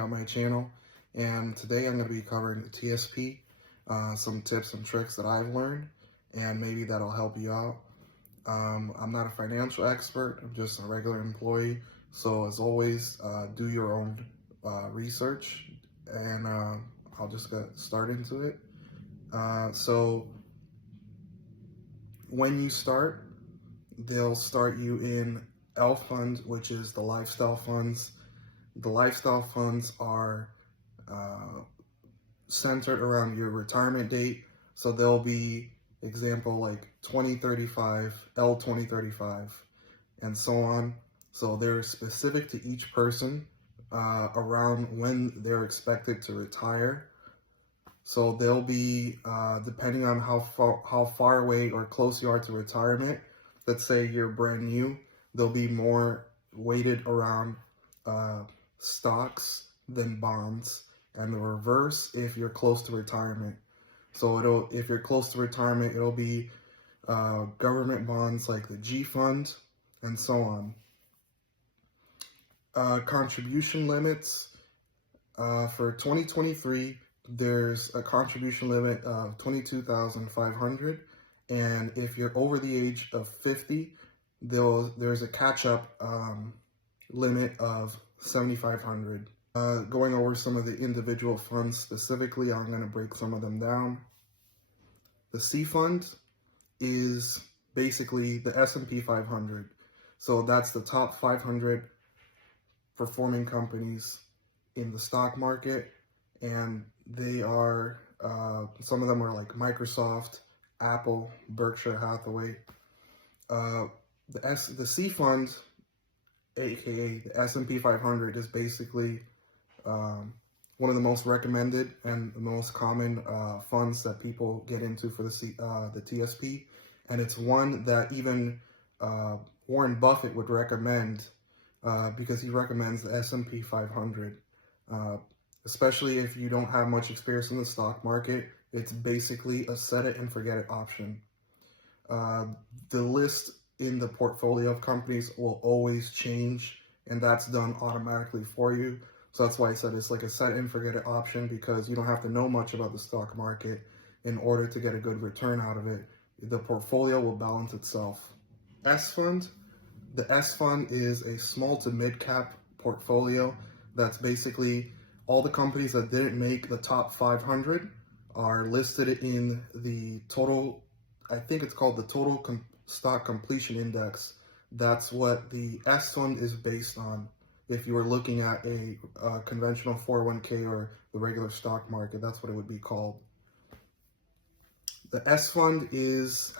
out my channel, and today I'm going to be covering the TSP, some tips and tricks that I've learned, and maybe that'll help you out. I'm not a financial expert, I'm just a regular employee, so as always, do your own research, and I'll just get started into it. So when you start, they'll start you in L fund, which is the lifestyle funds. The lifestyle funds are centered around your retirement date. So they'll be, example, like 2035, L 2035, and so on. So they're specific to each person around when they're expected to retire. So they'll be, depending on how far away or close you are to retirement, let's say you're brand new, they'll be more weighted around stocks than bonds, and the reverse if you're close to retirement. So if you're close to retirement, it'll be government bonds like the G fund and so on. Contribution limits for 2023. There's a contribution limit of $22,500, and if you're over the age of 50, there's a catch-up limit of $7,500. Going over some of the individual funds specifically, I'm going to break some of them down. The C fund is basically the S&P 500, so that's the top 500 performing companies in the stock market, and they are, some of them are like Microsoft, Apple, Berkshire Hathaway. The C fund, aka the S&P 500, is basically one of the most recommended and the most common funds that people get into for the TSP, and it's one that even Warren Buffett would recommend because he recommends the S&P 500. Especially if you don't have much experience in the stock market, it's basically a set it and forget it option. The list in the portfolio of companies will always change, and that's done automatically for you. So that's why I said it's like a set it and forget it option, because you don't have to know much about the stock market in order to get a good return out of it. The portfolio will balance itself. S fund. The S fund is a small to mid cap portfolio that's basically all the companies that didn't make the top 500 are listed in the total, I think it's called the total stock completion index. That's what the S fund is based on. If you were looking at a conventional 401k or the regular stock market, that's what it would be called. The S fund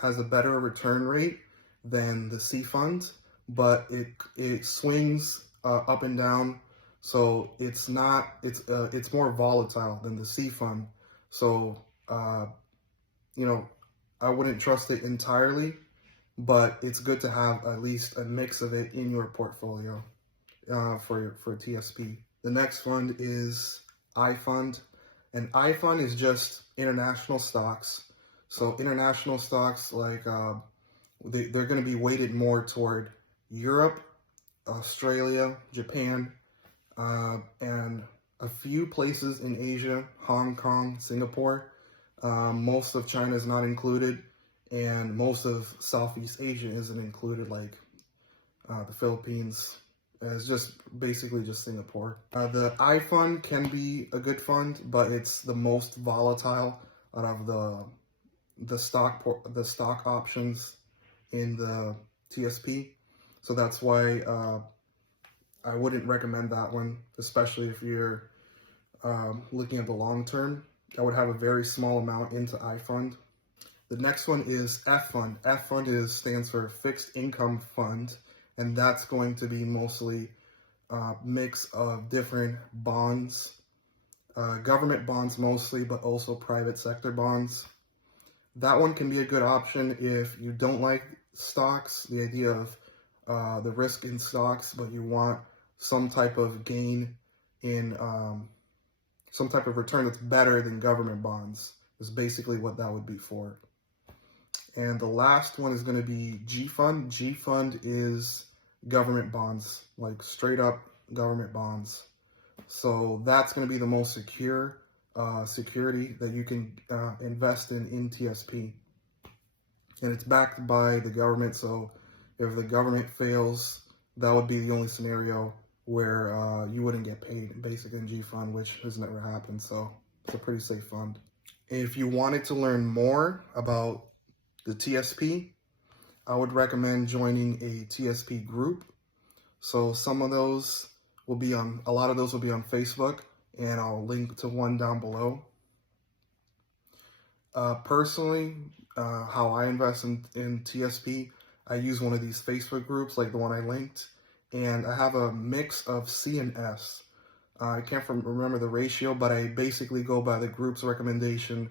has a better return rate than the C fund, but it swings up and down. So it's more volatile than the C fund. So, I wouldn't trust it entirely, but it's good to have at least a mix of it in your portfolio for TSP. The next fund is I fund, and I fund is just international stocks. So international stocks, like they're going to be weighted more toward Europe, Australia, Japan, and a few places in Asia, Hong Kong, Singapore. Most of China is not included, and most of Southeast Asia isn't included, like the Philippines. It's just basically just Singapore. The I fund can be a good fund, but it's the most volatile out of the stock options in the TSP. So that's why I wouldn't recommend that one, especially if you're looking at the long term. I would have a very small amount into I fund. The next one is F fund. F fund stands for fixed income fund, and that's going to be mostly a mix of different bonds, government bonds mostly, but also private sector bonds. That one can be a good option if you don't like stocks, the idea of the risk in stocks, but you want some type of gain in some type of return that's better than government bonds, is basically what that would be for. And the last one is going to be G fund. G fund is government bonds, like straight up government bonds. So that's going to be the most secure security that you can invest in TSP. And it's backed by the government. So if the government fails, that would be the only scenario where you wouldn't get paid basic NG fund, which has never happened. So it's a pretty safe fund. If you wanted to learn more about the TSP, I would recommend joining a TSP group. So some of those will be on, a lot of those will be on Facebook, and I'll link to one down below. Personally, how I invest in TSP, I use one of these Facebook groups like the one I linked, and I have a mix of C and S. I can't remember the ratio, but I basically go by the group's recommendation.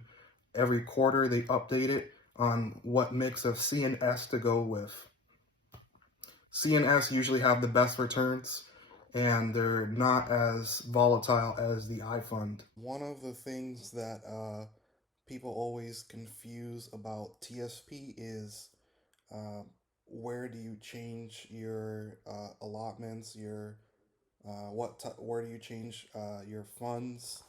Every quarter, they update it on what mix of C and S to go with. C and S usually have the best returns, and they're not as volatile as the iFund. One of the things that people always confuse about TSP is uh, where do you change your allotments, your where do you change your funds,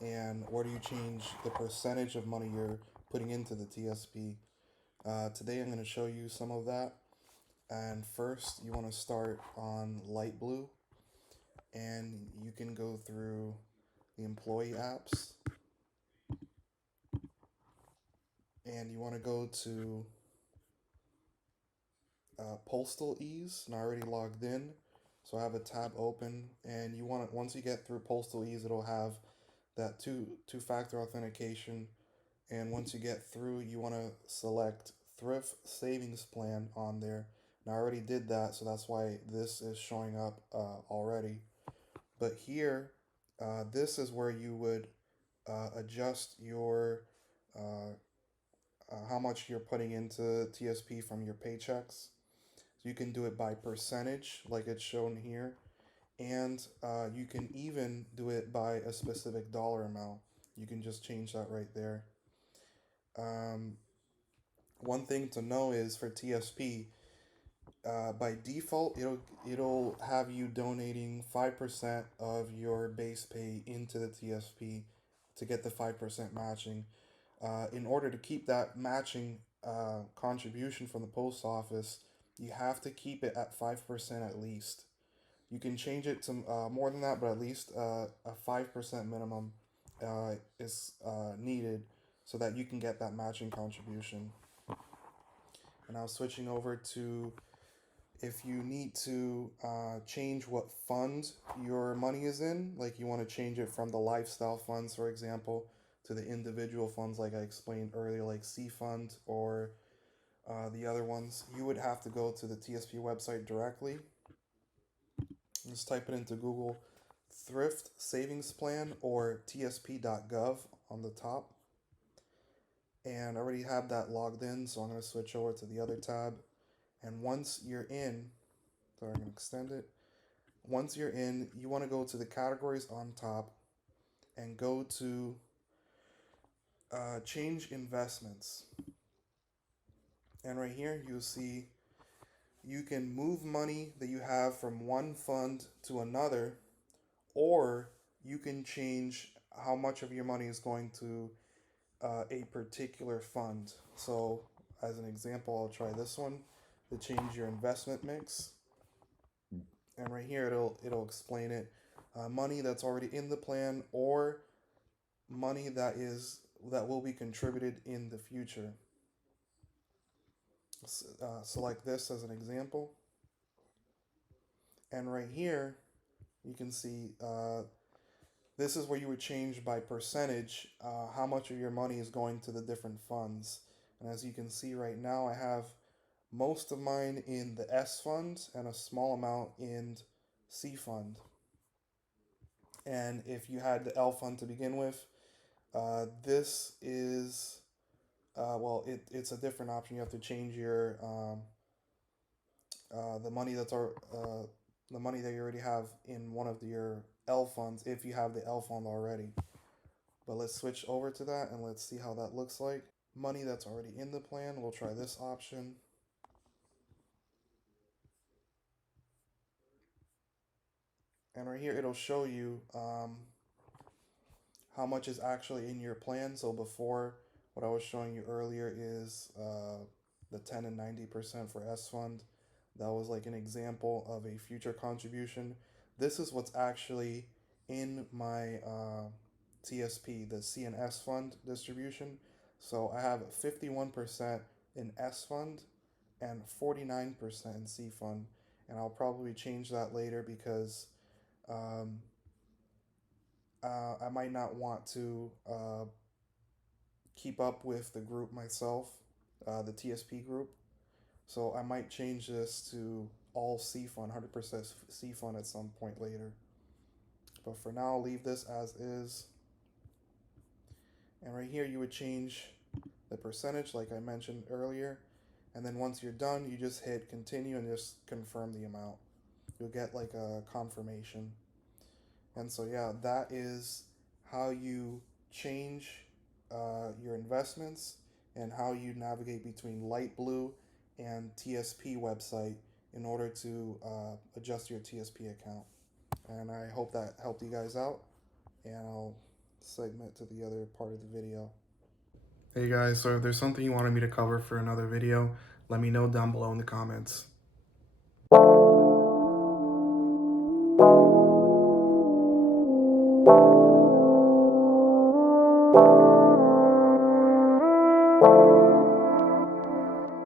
and where do you change the percentage of money you're putting into the TSP. Today I'm going to show you some of that. And first, you want to start on light blue, and you can go through the employee apps, and you want to go to Postal Ease, and I already logged in, so I have a tab open. And you want to, once you get through Postal Ease, it'll have that two-factor authentication. And once you get through, you want to select Thrift Savings Plan on there. And I already did that, so that's why this is showing up already. But here, this is where you would adjust your how much you're putting into TSP from your paychecks. So you can do it by percentage, like it's shown here, and you can even do it by a specific dollar amount. You can just change that right there. Um, One thing to know is for TSP, by default, it'll have you donating 5% of your base pay into the TSP to get the 5% matching. In order to keep that matching contribution from the post office, you have to keep it at 5% at least. You can change it to more than that, but at least a 5% minimum is needed so that you can get that matching contribution. And now switching over to if you need to change what fund your money is in, like you want to change it from the lifestyle funds, for example, to the individual funds, like I explained earlier, like C Fund or the other ones, you would have to go to the TSP website directly. Just type it into Google, Thrift Savings Plan or tsp.gov on the top. And I already have that logged in, so I'm going to switch over to the other tab. And once you're in, so I'm going to extend it. Once you're in, you want to go to the categories on top and go to change investments. And right here, you'll see you can move money that you have from one fund to another, or you can change how much of your money is going to a particular fund. So, as an example, I'll try this one to change your investment mix. And right here, it'll explain it. Money that's already in the plan, or money that will be contributed in the future. Select this as an example, and right here you can see this is where you would change by percentage how much of your money is going to the different funds. And as you can see right now, I have most of mine in the S fund and a small amount in C fund. And if you had the L fund to begin with, this is it's a different option. You have to change your the money the money that you already have in one of your L funds if you have the L fund already. But let's switch over to that and let's see how that looks like. Money that's already in the plan, we'll try this option. And right here, it'll show you how much is actually in your plan. So before, what I was showing you earlier is the 10 and 90% for S fund. That was like an example of a future contribution. This is what's actually in my TSP, the CNS fund distribution. So I have 51% in S fund and 49% in C fund. And I'll probably change that later because um, I might not want to keep up with the group myself, the TSP group. So I might change this to all C fund, 100% C fund at some point later. But for now, I'll leave this as is. And right here, you would change the percentage like I mentioned earlier. And then once you're done, you just hit continue and just confirm the amount. You'll get like a confirmation. And so, yeah, that is how you change your investments and how you navigate between Light Blue and TSP website in order to adjust your TSP account. And I hope that helped you guys out. And I'll segment to the other part of the video. Hey guys, so if there's something you wanted me to cover for another video, let me know down below in the comments.